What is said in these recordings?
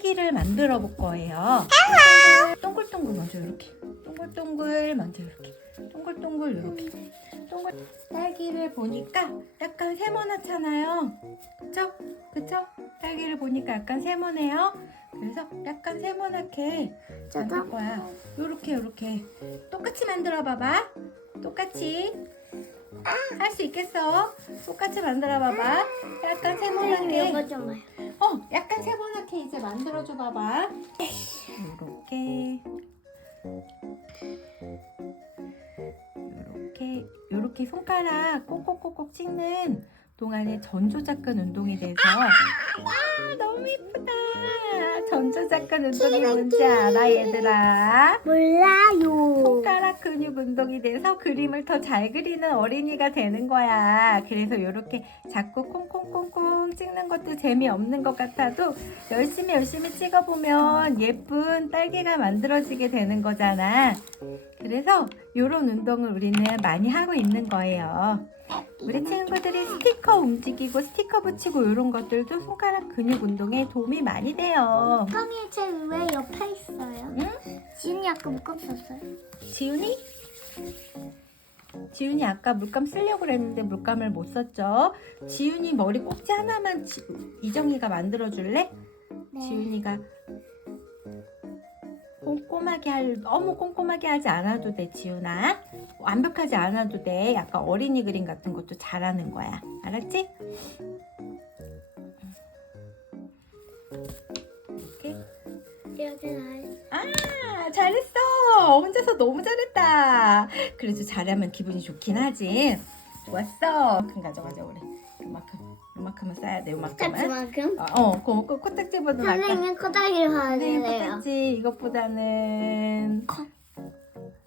딸기를 만들어 볼 거예요. 동글동글 먼저 이렇게. 동글동글 먼저 이렇게. 동글동글 이렇게. 동글 딸기를 보니까 약간 세모나잖아요. 그쵸? 그쵸? 딸기를 보니까 약간 세모네요. 그래서 약간 세모나게 만들 거야. 요렇게 요렇게 똑같이 만들어 봐봐. 똑같이 할 수 있겠어? 똑같이 만들어 봐봐. 약간 세모나게. 어, 약간 만들어줘 봐봐. 요렇게. 요렇게, 요렇게 손가락 꼭꼭꼭꼭 찍는 동안에 전조작근 운동이 돼서. 아, 너무 이쁘다. 전조작근 운동이 뭔지 알아, 얘들아? 몰라요. 손가락 근육 운동이 돼서 그림을 더 잘 그리는 어린이가 되는 거야. 그래서 이렇게 자꾸 콩콩콩콩 찍는 것도 재미없는 것 같아도 열심히 열심히 찍어보면 예쁜 딸기가 만들어지게 되는 거잖아. 그래서 이런 운동을 우리는 많이 하고 있는 거예요. 우리 친구들이 스티커 움직이고 스티커 붙이고 이런 것들도 손가락 근육 운동에 도움이 많이 돼요. 껌이 제왜 옆에 있어요? 응? 지은이 아까 묶음 썼어요. 지훈이? 지훈이 아까 물감 쓰려고 그랬는데 물감을 못 썼죠. 지훈이 머리 꼭지 하나만 지- 이정이가 만들어 줄래? 네. 지훈이가 꼼꼼하게 할 너무 꼼꼼하게 하지 않아도 돼 지훈아. 완벽하지 않아도 돼. 약간 어린이 그림 같은 것도 잘하는 거야. 알았지? 아, 잘했어. 혼자서 너무 잘했다. 그래도 잘하면 기분이 좋긴 하지. 좋았어. 큰 가져가자 우리. 요만큼, 요만큼은 써야 돼. 요만큼은. 어, 어, 그 코- 코딱지보다 낫다. 선생님 코딱지를 봐야 네, 되네요. 코딱지 이것보다는 코. 어,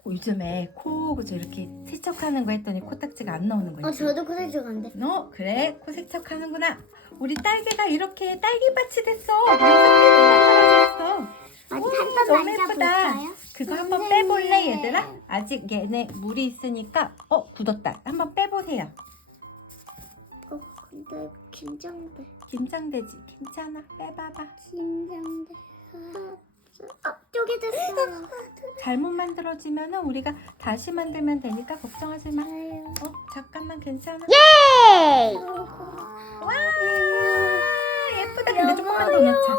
요즘에 코 그저 이렇게 세척하는 거 했더니 코딱지가 안 나오는 거 어? 저도 코딱지가 안 돼. 어, 그래. 코 세척하는구나. 우리 딸기가 이렇게 딸기밭이 됐어. 개나 떨어졌어. 아직 한번 너무 예쁘다. 만져볼까요? 그거 한번 선생님. 빼볼래 얘들아? 아직 얘네 물이 있으니까 어 굳었다 한번 빼보세요 어 근데 긴장돼. 긴장되지 괜찮아 빼봐봐 긴장돼. 아, 어 쪼개졌어. 잘못 만들어지면은 우리가 다시 만들면 되니까 걱정하지 마. 어, 잠깐만 괜찮아 예! 와 예쁘다 근데 조금만 더 넣자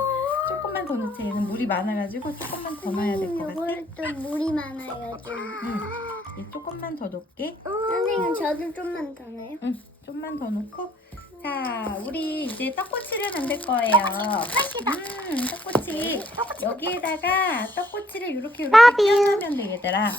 조금만 더 넣자 얘는 물이 많아가지고 조금만 더 넣어야 될 것 같아 또 물이 많아요 좀. 응. 얘 조금만 더 넣을게 선생님 저도 좀만 더 넣어요. 응 좀만 더 넣고 자 우리 이제 떡꼬치를 만들 거예요. 음 떡꼬치. 여기에다가 떡꼬치를 이렇게 이렇게 돼 얘들아